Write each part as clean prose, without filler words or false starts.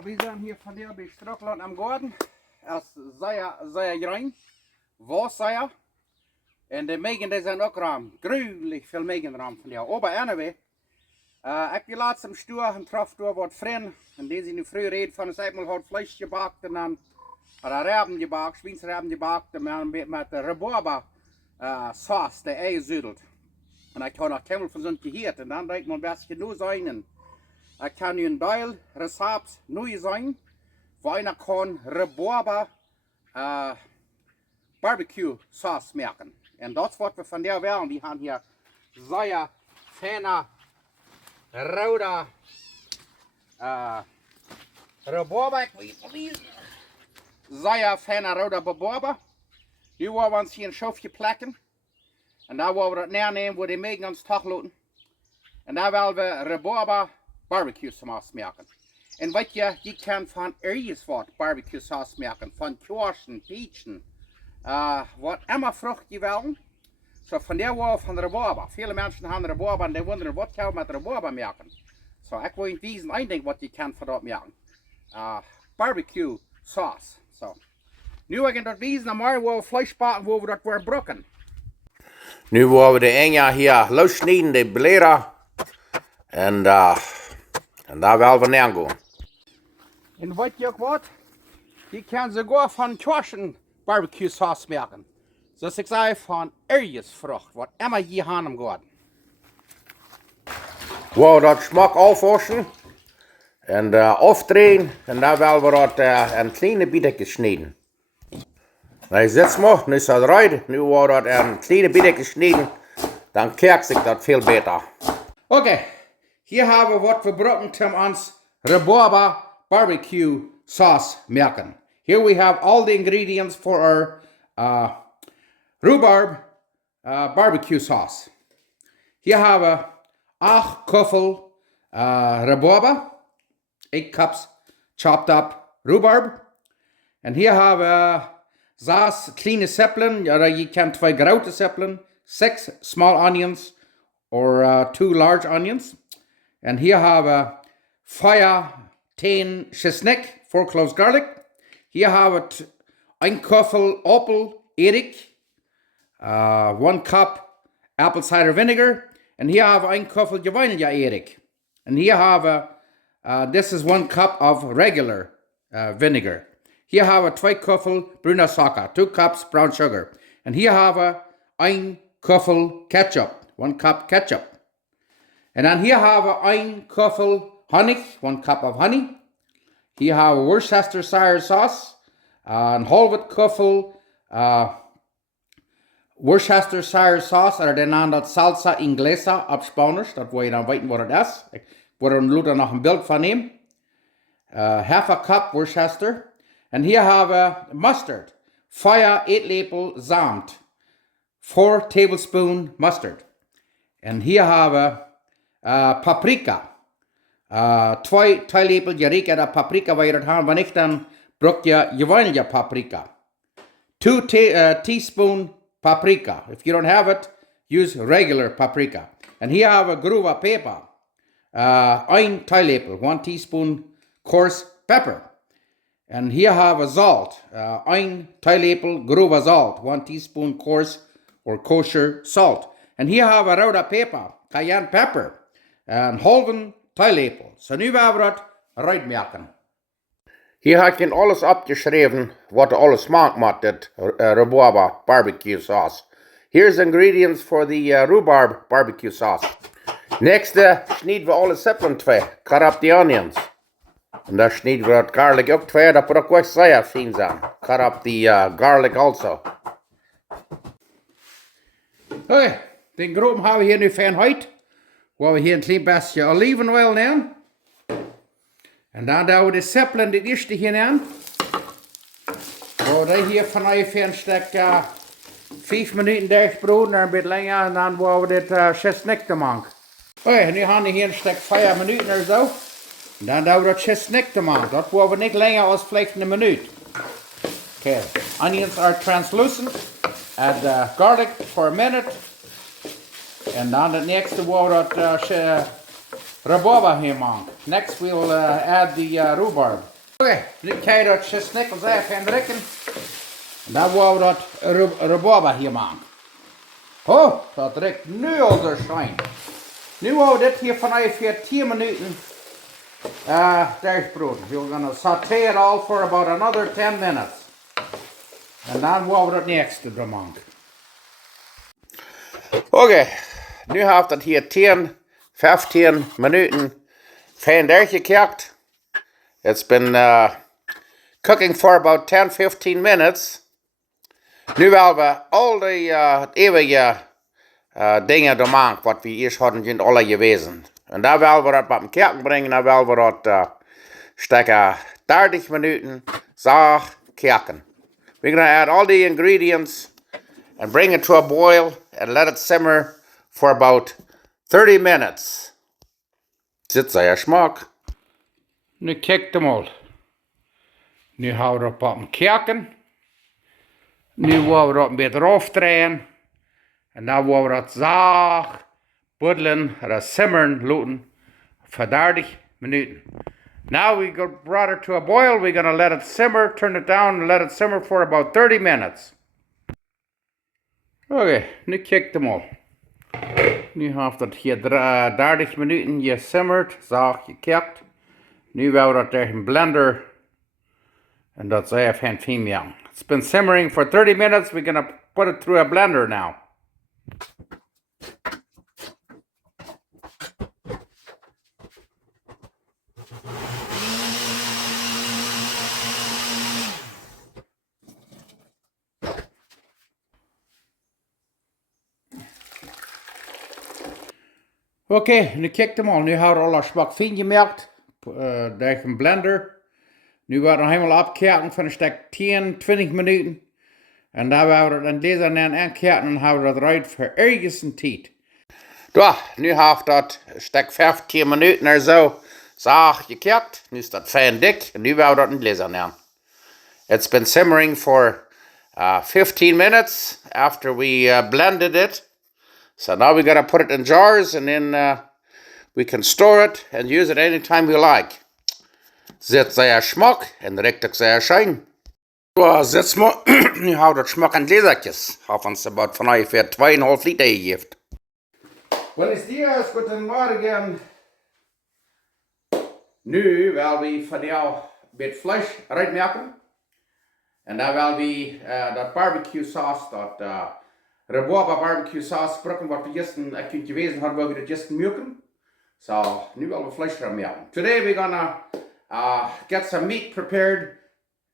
Ja, we zijn hier vandaag bij Struckland am Garten. Het is zeer groen, wasser. En de megen zijn ook ruim. Gruwelijk veel megen ruim vandaag. Aber anyway, ik heb laatst im Stuur en trof door wat vrienden. En die zijn nu vroeger reden van, ze hebben al vlees gebakt en dan raben gebakt, schweinsraben gebakt. En dan met de rhubarber saus, de ei zudelt. En ik had nog kemmel van zo'n geheerd. En dan denk ik, man, best genoeg zijn. En ik kan nu een deel recept nu zijn. Waar je kan rhubarber barbecue saus maken. En dat is wat we vandaag willen. We gaan hier zeer fijne rode rhubarber. Ik weet het niet. Zeer fijne rode rhubarber. Nu willen we ons hier een schofje plakken. En daar willen we het neernemen waar die megen ons toch laten. En daar willen we rhubarber barbecue saus maken. En weet je, je kan van ergens wat barbecue saus maken. Van korsen, peachen, wat immer vrucht je wil. Zo van der wil van de rhubarber. Viele mensen hebben rhubarber en die wonderen wat kan je met rhubarber maken. Zo ik wil je wijzen één ding wat je kan voor dat maken. Barbecue saus. So. Nu wil ik dat wijzen, dan maar we vlees bakken waar we dat weer brokken. Nu willen we de enja hier lossnijden, de bleren. En daar willen we naar gaan. En weet je ook wat? Je kan sogar van korsen barbecue saus maken. Zoals ik zei, van ergens vrucht, wat immer je aan hem gaat. Wow, dat smaakt afwassen. En afdrehen. En daar willen we dat een kleine beetje snijden. Nou, zit maar, nu is dat eruit. Nu willen we dat een kleine beetje snijden. Dan kerkt zich dat veel beter. Oké, hier hebben we wat we broken om ons rhubarber barbecue sauce maken. Here we have all the ingredients for our rhubarb barbecue sauce. Hier hebben we 8 koffel rhubarber, 8 cups chopped up rhubarb. En hier hebben we 6 kleine zeppelen, ja, je kan 2 grote zeppelen, 6 small onions or 2 large onions. En hier hebben we 10 chesnek, 4 cloves garlic. Hier hebben we 1 koffel appel erik, 1 cup apple cider vinegar. En hier hebben we 1 koffel vanilla erik. En hier hebben we, this is 1 cup of regular vinegar. Hier hebben we 2 koffel bruine suiker, 2 cups brown sugar. En hier hebben we 1 koffel ketchup, 1 cup ketchup. En dan hier hebben we 1 koffel honig, 1 cup of honey. Hier hebben we Worcestershire sauce, een halve koffel Worcestershire sauce, er dan aan dat salsa inglesa op Spanisch, dat wil je dan weten wat het is. Ik wil er nog een beeld van nemen. Half a cup Worcester. En hier hebben we mustard, 4 eetlepel zaamt, 4 tablespoon mustard. En hier hebben we paprika. 2 theelepel gerekende paprika, waar je dat hebt. Wanneer dan brok je gewone paprika. 2 teaspoon paprika. If you don't have it, use regular paprika. En hier hebben we grove peper. 1 theelepel, 1 teaspoon coarse pepper. En hier hebben we zout. 1 theelepel grove zout, 1 teaspoon coarse or kosher salt. En hier hebben we rode peper, cayenne pepper. Een halve theelepel. So nu gaan we dat eruit maken. Hier heb ik alles opgeschreven wat alles maakt met dit rhubarber barbecue sauce. Here's the ingredients for the rhubarb barbecue sauce. Next snijden we alle zeppelen 2. Cut up the onions. En dan snijden we dat garlic ook 2. Dat moet ook wel zeer fijn zijn. Cut up the garlic also. Oké, den groben hebben we hier nu fijn uit. Waar we hier een klein beetje olijfolie nemen. En dan doen we de zeppelen de eerste hier nemen. Waar we hier vanuit een stuk 5 minuten durchbroeden, een beetje langer. En dan waar we dit chesnek te maken. Oké, nu gaan we hier een stuk 4 minuten of zo. En dan doen we dat chesnek te maken. Dat waar we niet langer als vielleicht een minuut. Okay, onions are translucent. Add garlic for a minute. En dan het nächste wordt dat rhubarber hier maken. Next we'll add the rhubarb. Oké, nu kan je dat snikkels even drukken. En dan wou we dat rhubarber hier maken. Oh, dat ruikt nu al zo schijn. Nu wou we dit hier van ongeveer 10 minuten durchbroeden. We're going to saute it all for about another 10 minutes. En dan wou we dat nächste doen maken. Oké, nu heeft dat hier 10, 15 minuten fijn durchgekookt. It's been cooking for about 10, 15 minutes. Nu willen we al die eeuwige dingen doen maken wat we eerst hadden in alle gewezen. En daar willen we dat op een kerken brengen. Dan willen we dat stekken 30 minuten zaag koken. We're going to add all the ingredients and bring it to a boil and let it simmer for about 30 minutes. Zit zeer smaak. Nu kijk hem al. Nu houden we op een kerken. Nu willen we dat een beetje afdraaien. En dan willen we dat zaag buddelen, dat simmeren laten voor 30 minuten. Now we brought it to a boil. We're going to let it simmer, turn it down and let it simmer for about 30 minutes. Oké, nu kijk hem al. Nu heeft het hier 30 minuten gesimmerd, zaag gekookt. Nu willen we dat tegen een blender. En dat is even fijn maken. It's been simmering for 30 minutes. We're going to put it through a blender now. Oké, nu kijk hem al. Nu houden we al smak fijn gemerkt. Door een blender. Nu wordt het nog helemaal opkoken van een stuk 10, 20 minuten. En dan willen we het in deze en aankoken en houden we dat eruit voor ergens een tijd. Ja, nu heeft dat een stuk 15 minuten of zo zaag gekookt. Nu is dat fijn dik en nu willen we dat in deze nemen. It's been simmering for 15 minutes after we blended it. So now we gotta put it in jars and then we can store it and use it anytime we like. Zit zeer smak en ruikt zeer schijn. Ja, zit smak. Nu houdt het smak in gläsertjes. Hebben ze about van ongeveer 2,5 liter gegeven. Buenos dias, guten Morgen. Nu willen we van jou een beetje vlees uitmaken. En dan willen we dat barbecue sauce, dat rhubarber barbecue sauce, brokken wat we gisteren gewezen hadden, willen we dat gisteren maken. So, nu willen we vlees uitmaken. Today we're gonna get some meat prepared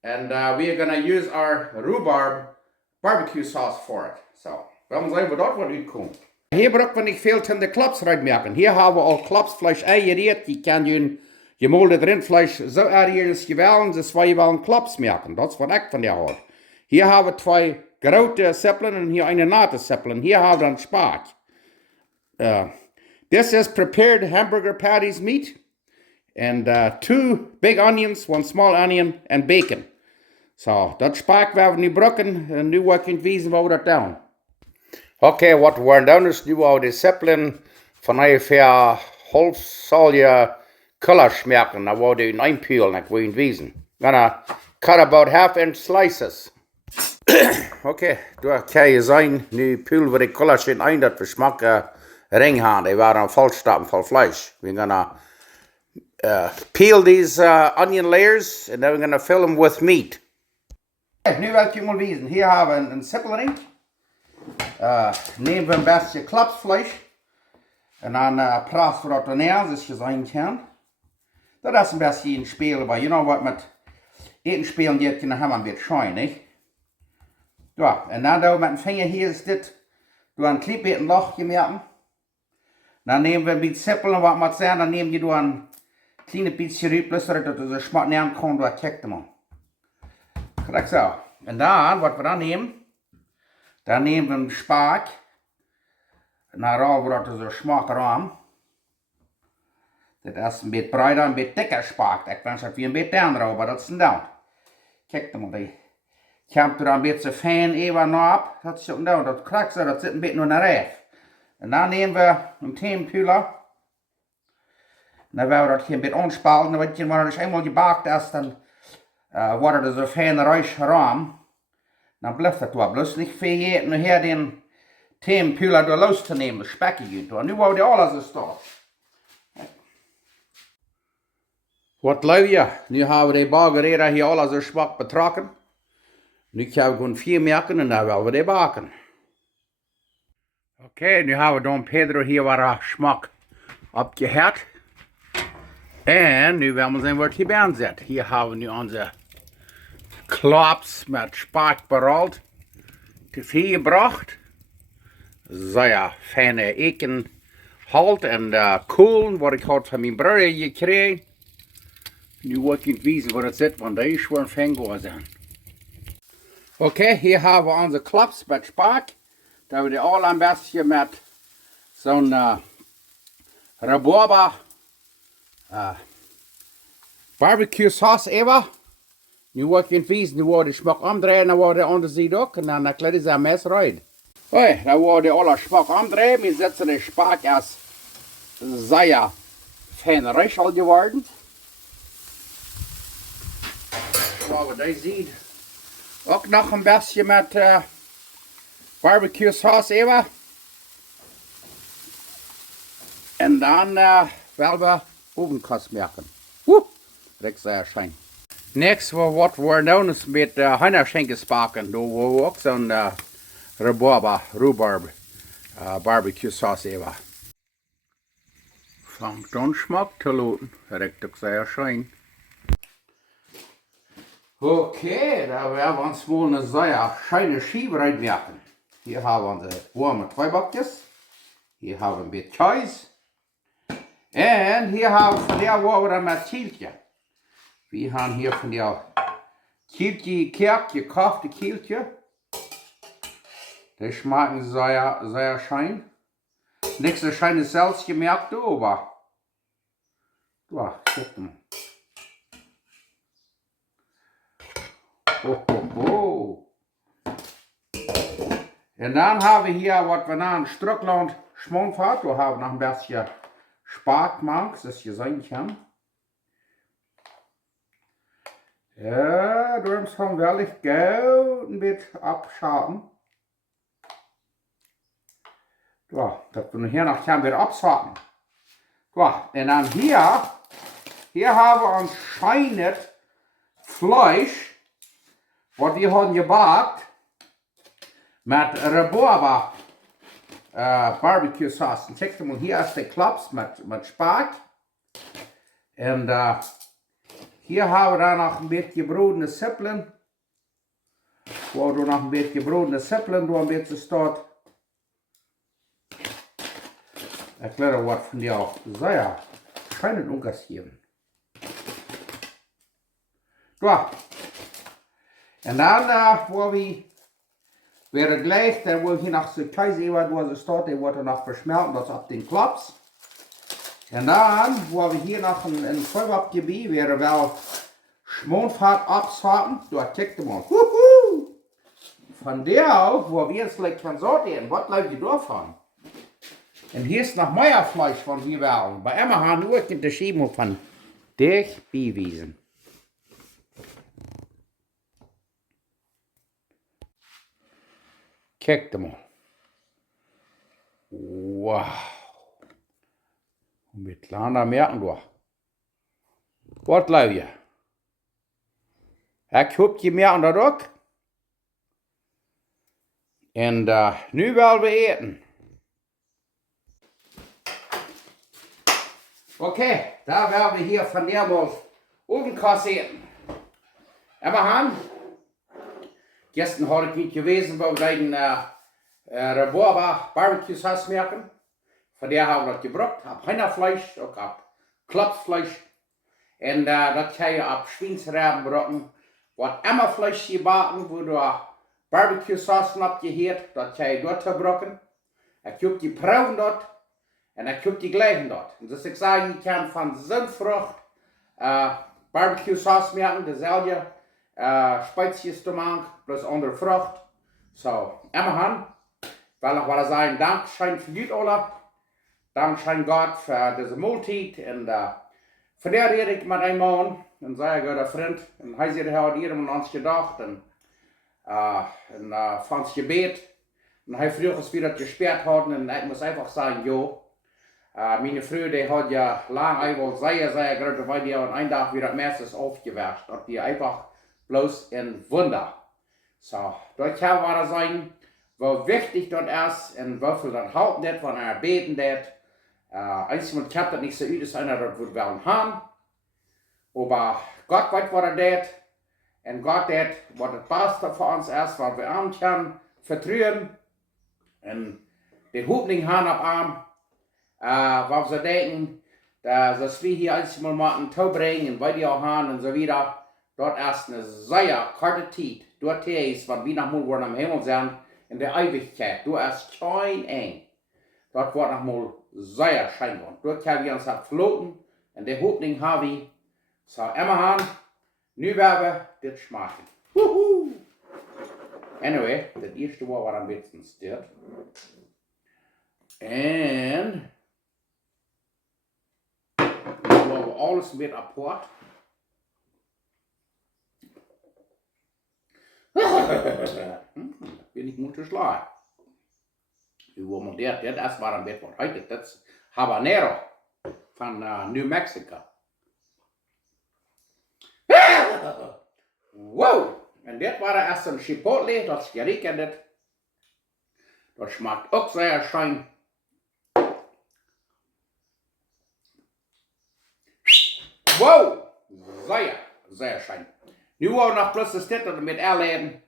and we're gonna use our rhubarb barbecue sauce for it. So, we zien we dat wat uitkomt. Hier brokken we niet veel van de klaps uitmaken. Hier hebben we al klapsvlees aangericht. Je kan je gemolden rindvlees zo aangericht als je wil. Dus wij willen klaps maken. Dat is wat ik van jou hoor. Hier hebben we 2 grote seppelen en hier een nate seppelen. Hier hebben we dan spaak. This is prepared hamburger patties meat. And 2 big onions, 1 small onion and bacon. So, dat spaak willen we nu brokken. En nu wil ik je wijzen hoe we dat doen. Oké, wat we doen is nu al de seppelen van ongeveer half zal je color smaken. Dan worden we in een peel en ik wil je wijzen. Gonna cut about half-inch slices. Oké, daar kan je zien, nu peel we de colors in een dat we smaken ring gaan. Die waren vol stappen vol vlees. We're gonna peel these onion layers and then we're gonna fill them with meat. Nu wil ik je maar wijzen. Hier hebben we een seppelring. Nemen we een beetje klapsvlees. En dan praten we dat erin, zoals je zien kan. Dat is een beetje een spelen, maar you know wat met eten spelen die kunnen hebben een beetje schuin, niet? Ja, en dan doen we met een vinger hier is dit, door een klein beetje een lochje maken. Dan nemen we een beetje seppelen, wat moet zijn, dan neem je door een kleine beetje ruip, zodat het de smaak nemen kan, door kijkt man. Kijk zo. En dan, wat we dan nemen we een spaak. En dan rollen we dat zo smaak aan. Dat is een beetje breder, een beetje dikker spaak. Ik wens dat we een beetje aanrollen, maar dat is een down. Kijk dan maar, die komt er een beetje fijn even op. Dat is ook down, dat krijgt zo, dat zit een beetje naar rechts. En dan nemen we een theepuller. Dan willen we dat hier een beetje onspalen. Dan weet je, wanneer het eenmaal gebakt is, dan wordt er zo fijn ruis raam. Dan blijft het wel. Bloß nicht vergeten, nachher den Themenpüller da loszunehmen, speckig. Und nu wou die alles staan. Wat leuk je? Nu hebben we die bagereren hier alles zo zwak betrokken. Nu gaan we gewoon 4 merken en dan willen we die baken. Oké, nu hebben we Don Pedro hier wat smak opgeherd. En nu willen we zijn wat hier bij zetten. Hier hebben we nu onze klops met spak berold. Te veel gebracht. Sehr fijne eken halt en koelen wat ik had van mijn broer gekregen. Nu wil ik niet weten waar het zit, want dat is gewoon fijn geworden. Oké, hier hebben we onze klops met spak. Dat we die al een beetje met zo'n rhabarber barbecue sauce even. Nu wil ik niet weten, nu wordt de smaak omdraaien, dan wordt de andere zijde ook. En dan klaar is het mes eruit. Hoi, dan wordt de alle smaak omdraaien. We zetten de spak als sehr fijn rechel geworden. Zoals je ziet. Ook nog een beetje met barbecue sauce even. En dan willen we ovenkast maken. Woe, dat is sehr schön. Next, wat we doen is met Hühnerschenkel spaken. Daar hebben we ook zo'n rhubarb barbecue sauce even. Van dan smaak te laten. Dat is sehr schön. Okay, da werden wir uns wohl eine sehr schöne Schiebe reinwerfen. Hier haben wir unsere warme Zweibakjes. Hier haben wir ein bisschen Käse. Und hier haben wir von der Woche mit Kieltje. Wir haben hier von der Kieltje gekehrt, gekochte Kieltje. Die schmecken sehr, sehr schön. Nichts so schönes Salz gemerkt, aber. Ja, guck mal. Oh, oh, oh. En dan hebben we hier wat we naar een Strukland schmoonvat. We hebben nog een beetje spak gemaakt, zoals je zien kan. Ja, door hem gewoon wel echt goed een beetje abschaten. Ja, dat we hier nog gaan weer abschaten. Ja, en dan hier hebben we anscheinend Fleisch. Wat we hadden gebakt met rhabarber barbecue sauce. En kijk maar, hier is de klops met spak. En hier hebben we dan nog een beetje gebroedene sippelen. Waar er nog een beetje gebroedene sippelen door een beetje staat. Ik laat wat van jou zeer schijnend ongeschreven. Ja. En dan waar we weer het gleich, dan wil hier nog zo'n Käse waar ze staat, die wordt er nog versmelten, dat is op den klops. En dan, waar we hier nog een Vollwapje bij, weer wel schmoonvat abzaten, door kijk de man. Woehoe! Van daar, waar we jetzt gleich van zo eten, wat läuft je daarvan? En hier is nog meer Fleisch van wie wel. Bij Emma gaan nu ook in de schema van dicht bijwezen. Kijk maar. Wow. Met kleiner merken door. Wat leuk je? Ik hoop je merken dat ook. En nu willen we eten. Oké, daar willen we hier van dermals ovenkast eten. En we gaan. Gestern had ik niet gewesen, waar we den rhabarber barbecue sauce merken. Von der haben wir das gebracht, ab Hühnerfleisch, auch ab Klopfleisch. Und das kann ich ab Schweinsraben braten. Was immer Fleisch gebacken, wo du Barbecue Sauce abgehört, das kann ich dort verbraten. Ich habe die Brauen dort und ich habe die gleichen dort. Und das ich sage, ich kann von Sonnenfrucht Barbecue Sauce merken, dasselbe. Spezies te maken, plus andere Frucht. So, immer han. Weil ich wollte sagen, Dankeschön für die alle. Dankeschön Gott für diese Multit und Von der rede ich mit einem Mann, ein sehr guter Freund, und er hat jedem an uns gedacht, und fand es Gebet, und er früher wieder gesperrt hat, und ich muss einfach sagen, jo, meine Frau, die hat ja lange sehr gerade, weil die an einem Tag wieder meistens aufgewäscht, und die einfach bloß ein Wunder. So, dort kann man sagen, wie wichtig das ist, und wie viel das halten das, wenn er beten das. Einmal klappt das nicht so gut, dass einer das wird wollen haben. Aber Gott weiß, was er tut. Und Gott tut, was das Beste für uns ist, was wir ihm können vertrauen. Und den Hoffnung haben auf ihm, was wir denken, dass wir hier einmal mal einen Tau bringen und weiter auch haben und so wieder. Dort ist eine sehr karte Zeit. Dort ist, wenn wir noch mal am Himmel sind, in der Ewigkeit. Du ist klein eng. Dort wird noch mal sehr schön geworden. Dort können wir uns flotten und die Hoffnung haben wir. So, immer haben, nu werden wir das schmecken. Anyway, das erste war am besten stört. Und da war alles mit apart. Bin ich mutig schlagen. Wie war man der? Das war am besten. Heute, das ist Habanero von New Mexico. Wow! Und das war der erste Chipotle, das geriecht. Das schmeckt auch sehr schön. Wow! Sehr schön. Nu auch noch plus das Titel mit erleben.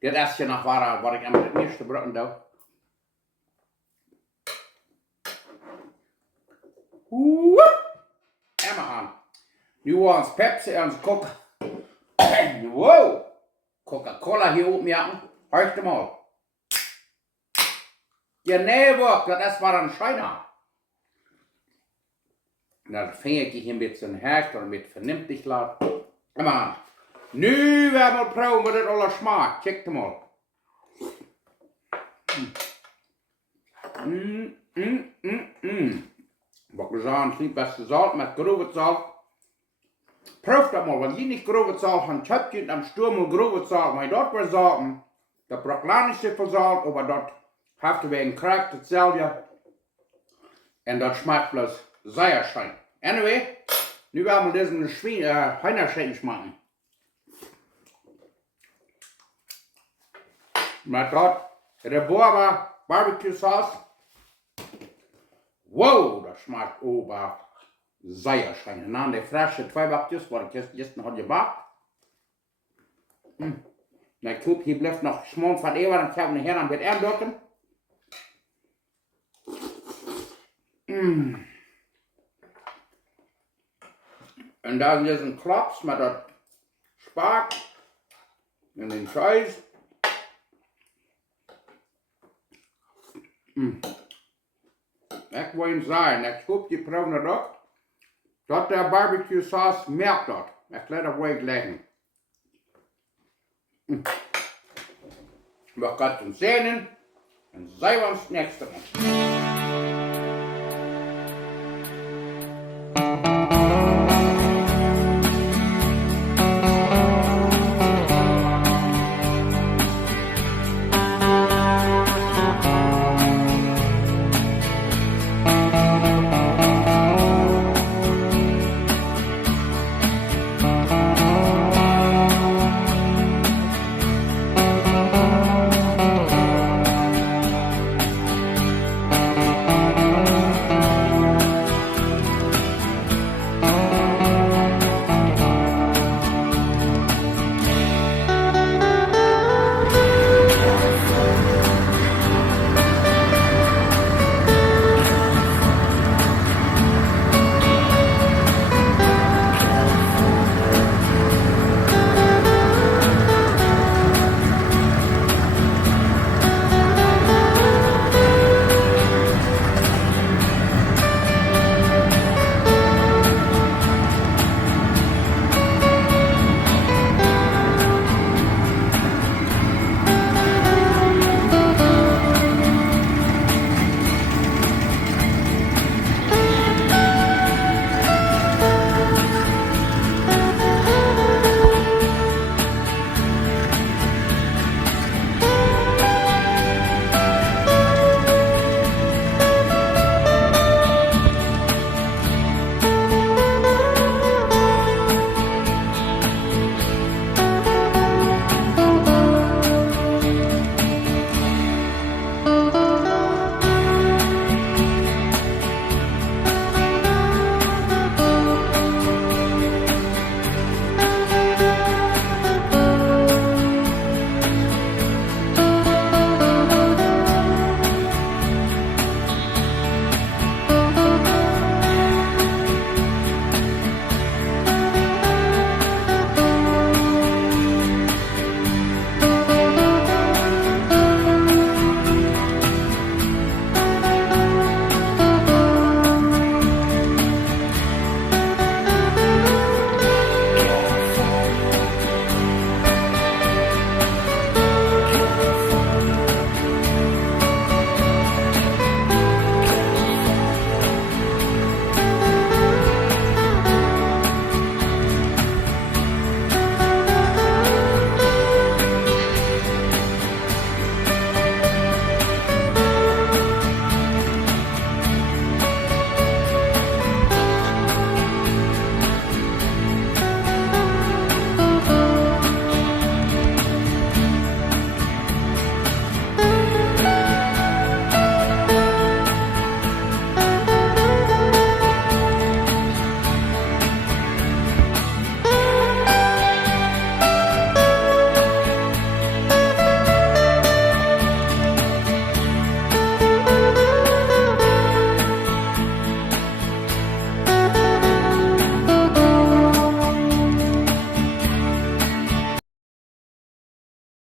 Das erste noch war, was ich am nächsten Brücken da. Emma. Nu uns Pepsi und Coca. Wow! Coca-Cola hier oben jagen. Hörst du mal. Genau, das war ein Scheiner. Dann fing ich hier ein bisschen herrscht und mit vernünftig laut. Emma. Nu werden wir proben, wie das alles schmeckt. Check mal. Wat we zeggen, het beste zout met grove zout. Proef dat mal, wenn je nicht grove zout haben, schöpft je am Sturm und grove zout, weil dort wir sagen, der Brocklanische versaut, aber dort haft wir einen Kraft, dasselbe. Und das schmeckt bloß sehr schön. Anyway, nu werden wir diesen Heinerschenken schmecken. Mit dort Rhubarber Barbecue Sauce. Wow, das schmeckt aber sehr schön. Und dann die frische Zweibackjes, was ich gestern hat gebacken. Ich glaube, hier bleibt noch Schmon von Ewa, dann kann ich nachher mit erdrücken. Und da sind diesen Klops mit der Spark und den Scheiß. Ich wollte sagen, ich hoffe, die proben das auch. Dort der Barbecue Sauce merkt dort. Ich lasse das ruhig liegen. Wir können uns sehen und sehen wir uns nächstes Mal.